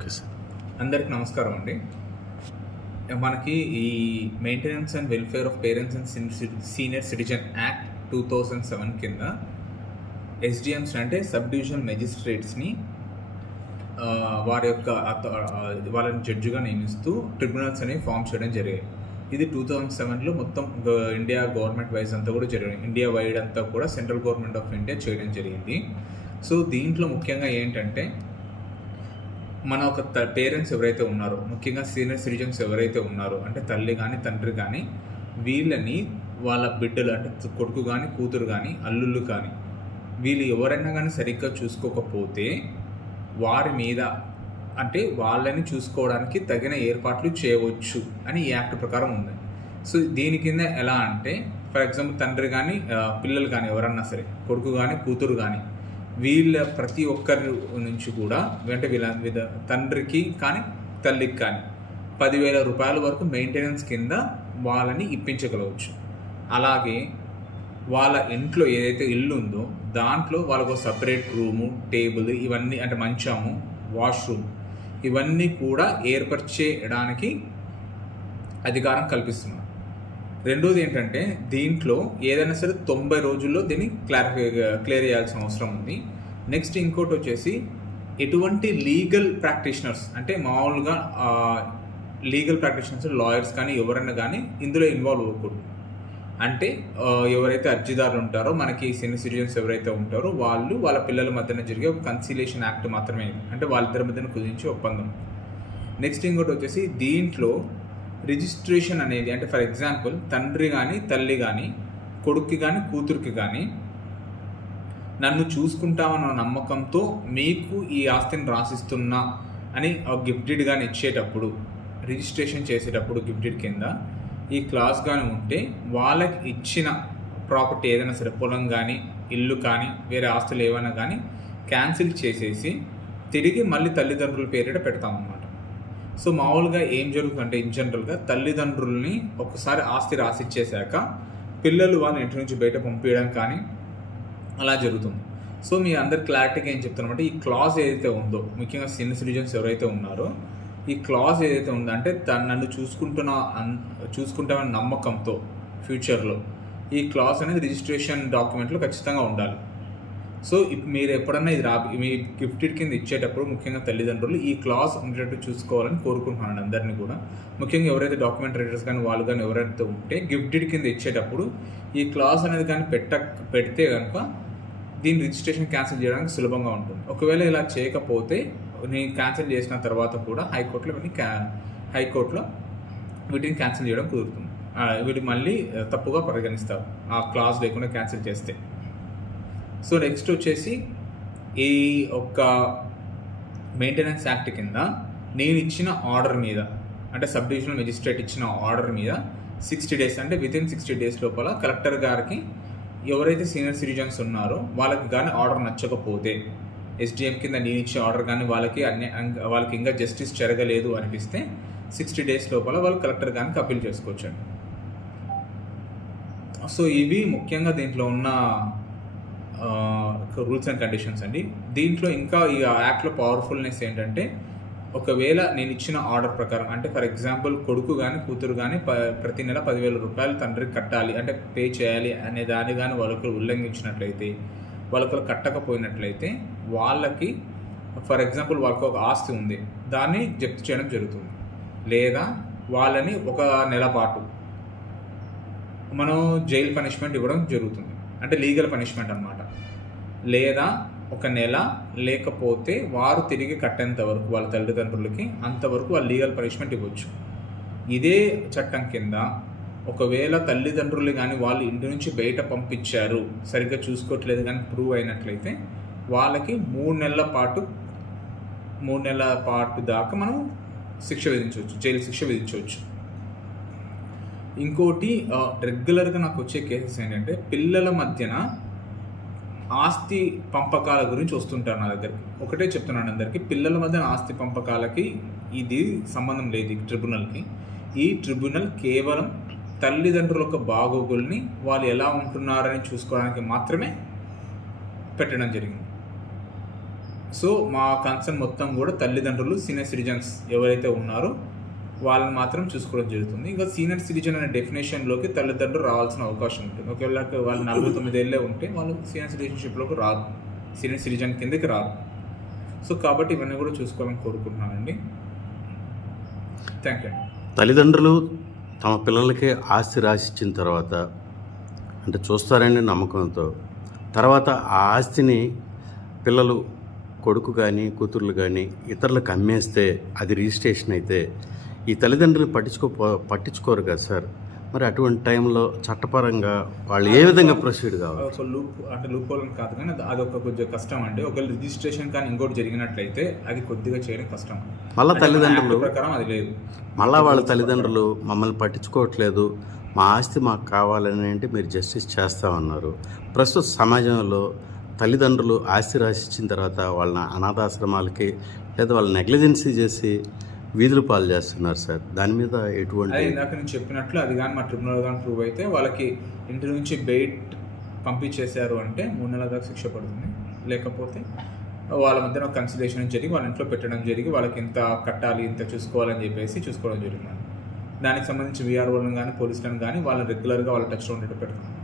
Okay sir. అందరికి నమస్కారం అండి. మనకి ఈ maintenance and welfare of parents and senior citizen act 2007 కింద ఎస్డిఎంస్ అంటే సబ్ డివిజనల్ మెజిస్ట్రేట్స్ని వారి యొక్క వాళ్ళని జడ్జిగా నియమిస్తూ ట్రిబ్యునల్స్ అనేవి ఫామ్ చేయడం జరిగాయి. ఇది 2007లో మొత్తం ఇండియా గవర్నమెంట్ వైజ్ అంతా కూడా జరిగింది. ఇండియా వైడ్ అంతా కూడా సెంట్రల్ గవర్నమెంట్ ఆఫ్ ఇండియా చేయడం జరిగింది. సో దీంట్లో ముఖ్యంగా ఏంటంటే మన ఒక పేరెంట్స్ ఎవరైతే ఉన్నారో, ముఖ్యంగా సీనియర్ సిటిజన్స్ ఎవరైతే ఉన్నారో, అంటే తల్లి కానీ తండ్రి కానీ, వీళ్ళని వాళ్ళ బిడ్డలు అంటే కొడుకు కానీ కూతురు కానీ అల్లుళ్ళు కానీ వీళ్ళు ఎవరైనా కానీ సరిగ్గా చూసుకోకపోతే వారి మీద అంటే వాళ్ళని చూసుకోవడానికి తగిన ఏర్పాట్లు చేయవచ్చు అని ఈ యాక్ట్ ప్రకారం ఉంది. సో దీని కింద ఎలా అంటే, ఫర్ ఎగ్జాంపుల్ తండ్రి కానీ పిల్లలు కానీ ఎవరన్నా సరే, కొడుకు కానీ కూతురు కానీ, వీళ్ళ ప్రతి ఒక్కరి నుంచి కూడా అంటే వీళ్ళ తండ్రికి కానీ తల్లికి కానీ 10,000 రూపాయల వరకు మెయింటెనెన్స్ కింద వాళ్ళని ఇప్పించగలవచ్చు. అలాగే వాళ్ళ ఇంట్లో ఏదైతే ఇల్లు ఉందో దాంట్లో వాళ్ళకు సపరేట్ రూము, టేబుల్, ఇవన్నీ అంటే మంచము, వాష్రూమ్, ఇవన్నీ కూడా ఏర్పరచేయడానికి అధికారం కల్పిస్తున్నారు. రెండోది ఏంటంటే, దీంట్లో ఏదైనా సరే 90 రోజుల్లో దీన్ని క్లియర్ చేయాల్సిన అవసరం ఉంది. నెక్స్ట్ ఇంకోటి వచ్చేసి, ఎటువంటి లీగల్ ప్రాక్టీషనర్స్ అంటే మామూలుగా లీగల్ ప్రాక్టీషనర్స్ లాయర్స్ కానీ ఎవరైనా కానీ ఇందులో ఇన్వాల్వ్ అవ్వకూడదు. అంటే ఎవరైతే అర్జీదారులు ఉంటారో, మనకి సీనియర్ సిటిజన్స్ ఎవరైతే ఉంటారో వాళ్ళు వాళ్ళ పిల్లల మధ్యన జరిగే ఒక కన్సిలేషన్ యాక్ట్ మాత్రమే, అంటే వాళ్ళిద్దరి మధ్యన కుదించే ఒప్పందం. నెక్స్ట్ ఇంకోటి వచ్చేసి, దీంట్లో రిజిస్ట్రేషన్ అనేది అంటే ఫర్ ఎగ్జాంపుల్ తండ్రి కానీ తల్లి కానీ కొడుక్కి కానీ కూతురికి కానీ నన్ను చూసుకుంటామన్న నమ్మకంతో మీకు ఈ ఆస్తిని రాసిస్తున్నా అని గిఫ్టెడ్ కానీ ఇచ్చేటప్పుడు, రిజిస్ట్రేషన్ చేసేటప్పుడు గిఫ్టెడ్ కింద ఈ క్లాస్ కానీ ఉంటే వాళ్ళకి ఇచ్చిన ప్రాపర్టీ ఏదైనా సరే, పొలం కానీ ఇల్లు కానీ వేరే ఆస్తులు ఏమైనా కానీ క్యాన్సిల్ చేసేసి తిరిగి మళ్ళీ తల్లిదండ్రుల పేరిట పెడతామన్నమాట. సో మామూలుగా ఏం జరుగుతుందంటే, ఇన్ జనరల్గా తల్లిదండ్రుల్ని ఒకసారి ఆస్తి రాసిచ్చేశాక పిల్లలు వాళ్ళ ఇంటి నుంచి బయట పంపించడం కానీ అలా జరుగుతుంది. సో మీ అందరి క్లారిటీగా ఏం చెప్తున్నామంటే, ఈ క్లాజ్ ఏదైతే ఉందో, ముఖ్యంగా సీనియర్ సిటిజన్స్ ఎవరైతే ఉన్నారో, ఈ క్లాజ్ ఏదైతే ఉందో అంటే నన్ను చూసుకుంటామని నమ్మకంతో ఫ్యూచర్లో ఈ క్లాజ్ అనేది రిజిస్ట్రేషన్ డాక్యుమెంట్లో ఖచ్చితంగా ఉండాలి. సో మీరు ఎప్పుడన్నా మీ గిఫ్టెడ్ కింద ఇచ్చేటప్పుడు ముఖ్యంగా తల్లిదండ్రులు ఈ క్లాస్ ఉండేటట్టు చూసుకోవాలని కోరుకుంటున్నాను అందరినీ కూడా. ముఖ్యంగా ఎవరైతే డాక్యుమెంట్ రైటర్స్ కానీ వాళ్ళు కానీ ఎవరైతే ఉంటే గిఫ్టెడ్ కింద ఇచ్చేటప్పుడు ఈ క్లాస్ అనేది కానీ పెడితే కనుక దీన్ని రిజిస్ట్రేషన్ క్యాన్సిల్ చేయడానికి సులభంగా ఉంటుంది. ఒకవేళ ఇలా చేయకపోతే నేను క్యాన్సిల్ చేసిన తర్వాత కూడా హైకోర్టులో వీటిని క్యాన్సిల్ చేయడం కుదురుతుంది. వీటి మళ్ళీ తప్పుగా పరిగణిస్తారు ఆ క్లాస్ లేకుండా క్యాన్సిల్ చేస్తే. సో నెక్స్ట్ వచ్చేసి, ఈ ఒక్క మెయింటెనెన్స్ యాక్ట్ కింద నేను ఇచ్చిన ఆర్డర్ మీద అంటే సబ్ డివిజనల్ మెజిస్ట్రేట్ ఇచ్చిన ఆర్డర్ మీద 60 days అంటే వితిన్ 60 days లోపల కలెక్టర్ గారికి ఎవరైతే సీనియర్ సిటిజన్స్ ఉన్నారో వాళ్ళకి కానీ ఆర్డర్ నచ్చకపోతే, ఎస్డిఎం కింద నేను ఇచ్చే ఆర్డర్ కానీ వాళ్ళకి ఇంకా జస్టిస్ జరగలేదు అనిపిస్తే 60 days లోపల వాళ్ళు కలెక్టర్ గారికి అప్పీల్ చేసుకోవచ్చండి. సో ఇవి ముఖ్యంగా దీంట్లో ఉన్న రూల్స్ అండ్ కండిషన్స్ అండి. దీంట్లో ఇంకా ఈ యాక్ట్లో పవర్ఫుల్నెస్ ఏంటంటే, ఒకవేళ నేను ఇచ్చిన ఆర్డర్ ప్రకారం అంటే ఫర్ ఎగ్జాంపుల్ కొడుకు కానీ కూతురు కానీ ప్రతి నెల 10,000 రూపాయలు తండ్రికి కట్టాలి అంటే పే చేయాలి అనే దాన్ని కానీ వాళ్ళకి ఉల్లంఘించినట్లయితే, వాళ్ళకి కట్టకపోయినట్లయితే వాళ్ళకి ఫర్ ఎగ్జాంపుల్ వాళ్ళకి ఒక ఆస్తి ఉంది, దాన్ని జప్తు చేయడం జరుగుతుంది. లేదా వాళ్ళని ఒక నెల పాటు మనం జైలు పనిష్మెంట్ ఇవ్వడం జరుగుతుంది, అంటే లీగల్ పనిష్మెంట్ అన్నమాట. లేదా ఒక నెల, లేకపోతే వారు తిరిగి కట్టేంత వరకు వాళ్ళ తల్లిదండ్రులకి అంతవరకు వాళ్ళు లీగల్ పనిష్మెంట్ ఇవ్వచ్చు. ఇదే చట్టం కింద ఒకవేళ తల్లిదండ్రులు కానీ వాళ్ళు ఇంటి నుంచి బయట పంపించారు, సరిగ్గా చూసుకోవట్లేదు కానీ ప్రూవ్ అయినట్లయితే వాళ్ళకి 3 నెలల పాటు దాకా మనం శిక్ష విధించవచ్చు, జైలు శిక్ష విధించవచ్చు. ఇంకోటి, రెగ్యులర్గా నాకు వచ్చే కేసెస్ ఏంటంటే, పిల్లల మధ్యన ఆస్తి పంపకాల గురించి వస్తుంటారు నా దగ్గరికి. ఒకటే చెప్తున్నాను అందరికీ, పిల్లల మధ్యన ఆస్తి పంపకాలకి ఇది సంబంధం లేదు ఈ ట్రిబ్యునల్కి. ఈ ట్రిబ్యునల్ కేవలం తల్లిదండ్రుల యొక్క బాగోగుల్ని వాళ్ళు ఎలా ఉంటున్నారని చూసుకోవడానికి మాత్రమే పెట్టడం జరిగింది. సో మా కన్సర్న్ మొత్తం కూడా తల్లిదండ్రులు, సీనియర్ సిటిజన్స్ ఎవరైతే ఉన్నారో వాళ్ళని మాత్రం చూసుకోవడం జరుగుతుంది. ఇంకా సీనియర్ సిటిజన్ అనే డెఫినేషన్లోకి తల్లిదండ్రులు రావాల్సిన అవకాశం ఉంటుంది. ఒకవేళ వాళ్ళు 49 ఏళ్ళే ఉంటే వాళ్ళు సీనియర్ సిటిజన్షిప్లోకి రాదు, సీనియర్ సిటిజన్ కిందకి రాదు. సో కాబట్టి ఇవన్నీ కూడా చూసుకోవాలని కోరుకుంటున్నానండి. Thank you. తల్లిదండ్రులు తమ పిల్లలకి ఆస్తి రాసిచ్చిన తర్వాత అంటే చూస్తారని నమ్మకంతో తర్వాత ఆ ఆస్తిని పిల్లలు కొడుకు కానీ కూతుర్లు కానీ ఇతరులకు అమ్మేస్తే అది రిజిస్ట్రేషన్ అయితే ఈ తల్లిదండ్రులు పట్టించుకోరు కదా సార్. మరి అటువంటి టైంలో చట్టపరంగా వాళ్ళు ఏ విధంగా ప్రొసీడ్ కావాలి? ఒక లూప్ హోల్ కాదు కానీ అదొక కొద్దిగా కష్టం అండి. ఒకవేళ రిజిస్ట్రేషన్ కానీ ఇంకోటి జరిగినట్లయితే అది కొద్దిగా చేయడం కష్టం. మళ్ళీ తల్లిదండ్రులు ప్రకారం అది లేదు. మళ్ళీ వాళ్ళ తల్లిదండ్రులు మమ్మల్ని పట్టించుకోవట్లేదు, మా ఆస్తి మాకు కావాలని అంటే మీరు జస్టిస్ చేస్తామన్నారు. ప్రస్తుత సమాజంలో తల్లిదండ్రులు ఆస్తి రాసిచ్చిన తర్వాత వాళ్ళని అనాథాశ్రమాలకి లేదా వాళ్ళ నెగ్లిజెన్సీ చేసి వీధులు పాలు చేస్తున్నారు సార్. దాని మీద ఎటువంటి ఇందాక నేను చెప్పినట్లు అది కానీ మా ట్రిబ్యునల్ కానీ ప్రూవ్ అయితే వాళ్ళకి ఇంటి నుంచి బయట పంపించేశారు అంటే 3 నెలల దాకా శిక్ష పడుతుంది. లేకపోతే వాళ్ళ మధ్యన కన్సిడరేషన్ జరిగి వాళ్ళ ఇంట్లో పెట్టడం జరిగి వాళ్ళకి ఇంత కట్టాలి ఇంత చూసుకోవాలని చెప్పేసి చూసుకోవడం జరిగింది. దానికి సంబంధించి వీఆర్ఓలను కానీ పోలీసులను కానీ వాళ్ళని రెగ్యులర్గా వాళ్ళ టచ్లో ఉండేట్టు పెడుతున్నాం.